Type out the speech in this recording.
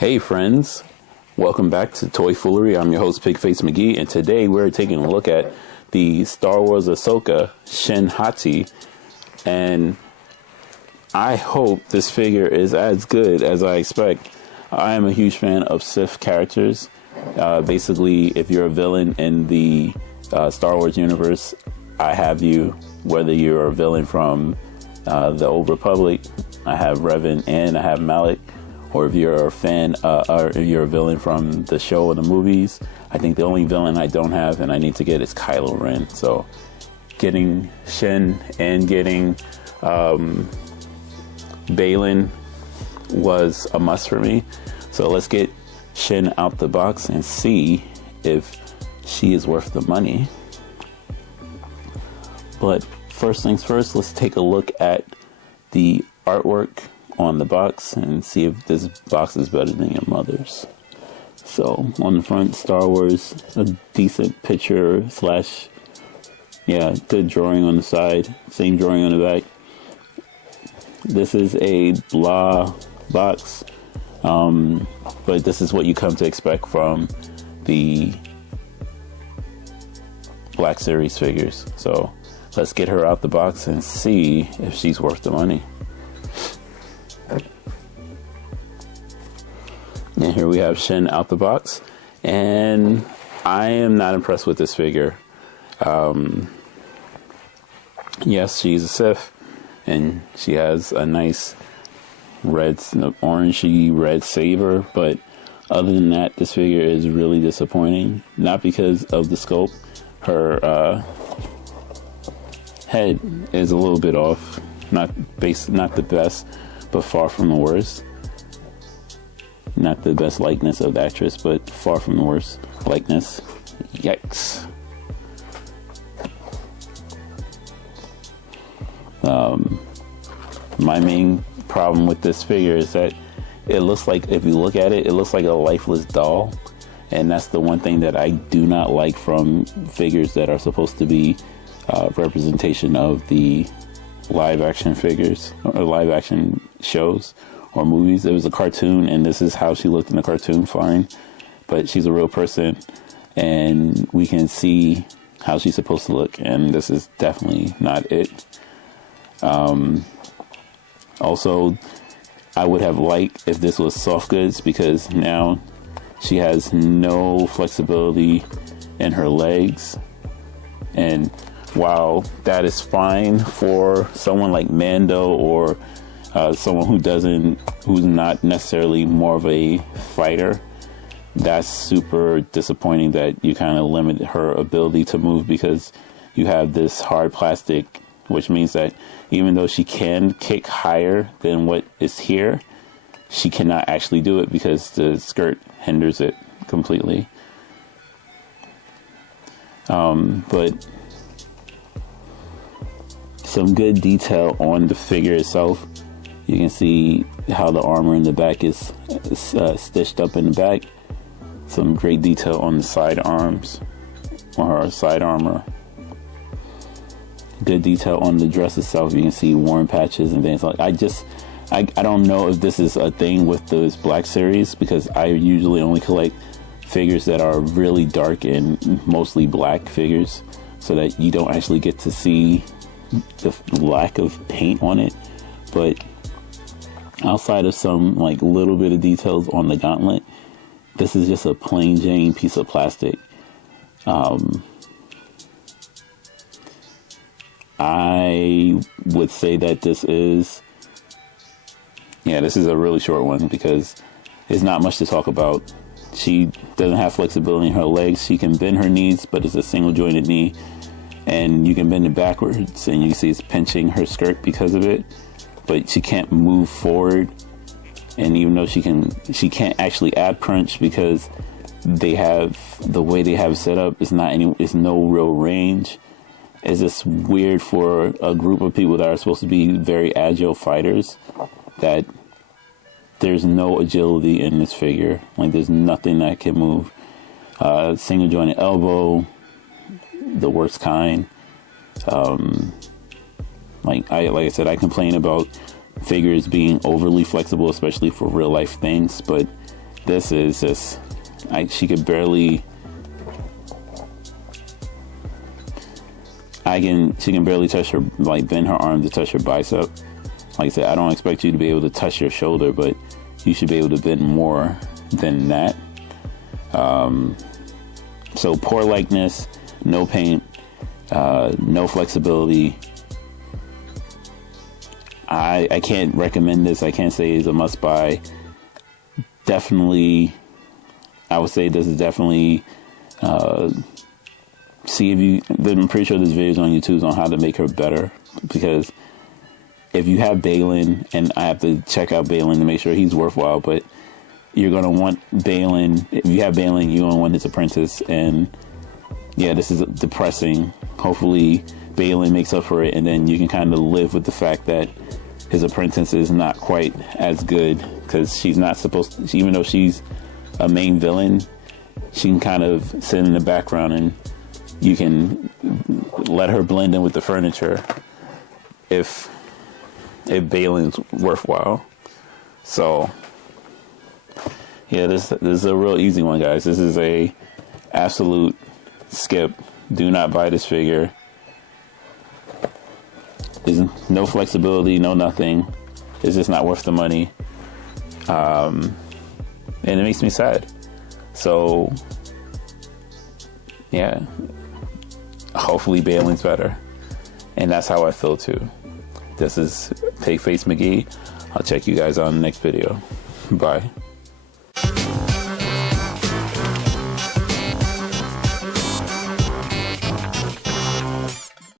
Hey friends, welcome back to Toy Foolery. I'm your host Pigface McGee, and today we're taking a look at the Star Wars Ahsoka Shin Hati, and I hope this figure is as good as I expect. I am a huge fan of Sith characters. Basically, if you're a villain in the Star Wars universe, I have you. Whether you're a villain from the Old Republic, I have Revan and I have Malak. Or if you're a fan, or if you're a villain from the show or the movies, I think the only villain I don't have and I need to get is Kylo Ren. So getting Shin and getting Baylan was a must for me. So let's get Shin out the box and see if she is worth the money. But first things first, let's take a look at the artwork on the box and see if this box is better than your mother's. So on the front, Star Wars, a decent picture slash, good drawing on the side, same drawing on the back. This is a blah box, but this is what you come to expect from the Black Series figures. So let's get her out the box and see if she's worth the money. And here we have Shin out the box, and I am not impressed with this figure. Yes, she's a Sith, and she has a nice orangey red saber, but other than that, this figure is really disappointing. Not because of the sculpt. Her head is a little bit off, not the best, but far from the worst. Not the best likeness of the actress, but far from the worst likeness. Yikes. My main problem with this figure is that it looks like, if you look at it, it looks like a lifeless doll. And that's the one thing that I do not like from figures that are supposed to be representation of the live action figures or live action shows or movies. It was a cartoon, and this is how she looked in the cartoon, fine. But she's a real person, and we can see how she's supposed to look, and this is definitely not it. Also, I would have liked if this was soft goods, because now she has no flexibility in her legs. And while that is fine for someone like Mando or someone who's not necessarily more of a fighter, that's super disappointing that you kind of limit her ability to move, because you have this hard plastic, which means that even though she can kick higher than what is here, she cannot actually do it because the skirt hinders it completely. But some good detail on the figure itself. You can see how the armor in the back is stitched up in the back. Some great detail on the side arms, or her side armor. Good detail on the dress itself. You can see worn patches and things like. I don't know if this is a thing with this Black Series, because I usually only collect figures that are really dark and mostly black figures, so that you don't actually get to see the lack of paint on it. But outside of some like little bit of details on the gauntlet, this is just a plain Jane piece of plastic. I would say that this is a really short one, because there's not much to talk about. She doesn't have flexibility in her legs. She can bend her knees, but it's a single jointed knee, and you can bend it backwards, and you can see it's pinching her skirt because of it. But she can't move forward, and even though she can't actually ab crunch, because the way they have it set up is no real range. It's just weird for a group of people that are supposed to be very agile fighters, that there's no agility in this figure. Like, there's nothing that can move. Single jointed elbow, the worst kind. Like I said, I complain about figures being overly flexible, especially for real life things, but This is just, she could barely, she can barely touch her, like bend her arm to touch her bicep. Like I said, I don't expect you to be able to touch your shoulder, but you should be able to bend more than that. So poor likeness, no paint, no flexibility. I can't recommend this. I can't say it's a must buy. Definitely, I would say this is definitely, see if you, I'm pretty sure there's videos on YouTube on how to make her better, because if you have Balin, and I have to check out Balin to make sure he's worthwhile, but you're going to want Balin. If you have Balin, you're going to want his apprentice. And yeah, this is depressing. Hopefully Balin makes up for it, and then you can kind of live with the fact that his apprentice is not quite as good, because she's not supposed to, even though she's a main villain, she can kind of sit in the background and you can let her blend in with the furniture if Balin's worthwhile. So yeah, this is a real easy one, guys. This is a absolute skip. Do not buy this figure. There's no flexibility, no nothing. It's just not worth the money. And it makes me sad. So yeah, hopefully Balin's better. And that's how I feel too. This is Pigface McGee. I'll check you guys on the next video. Bye.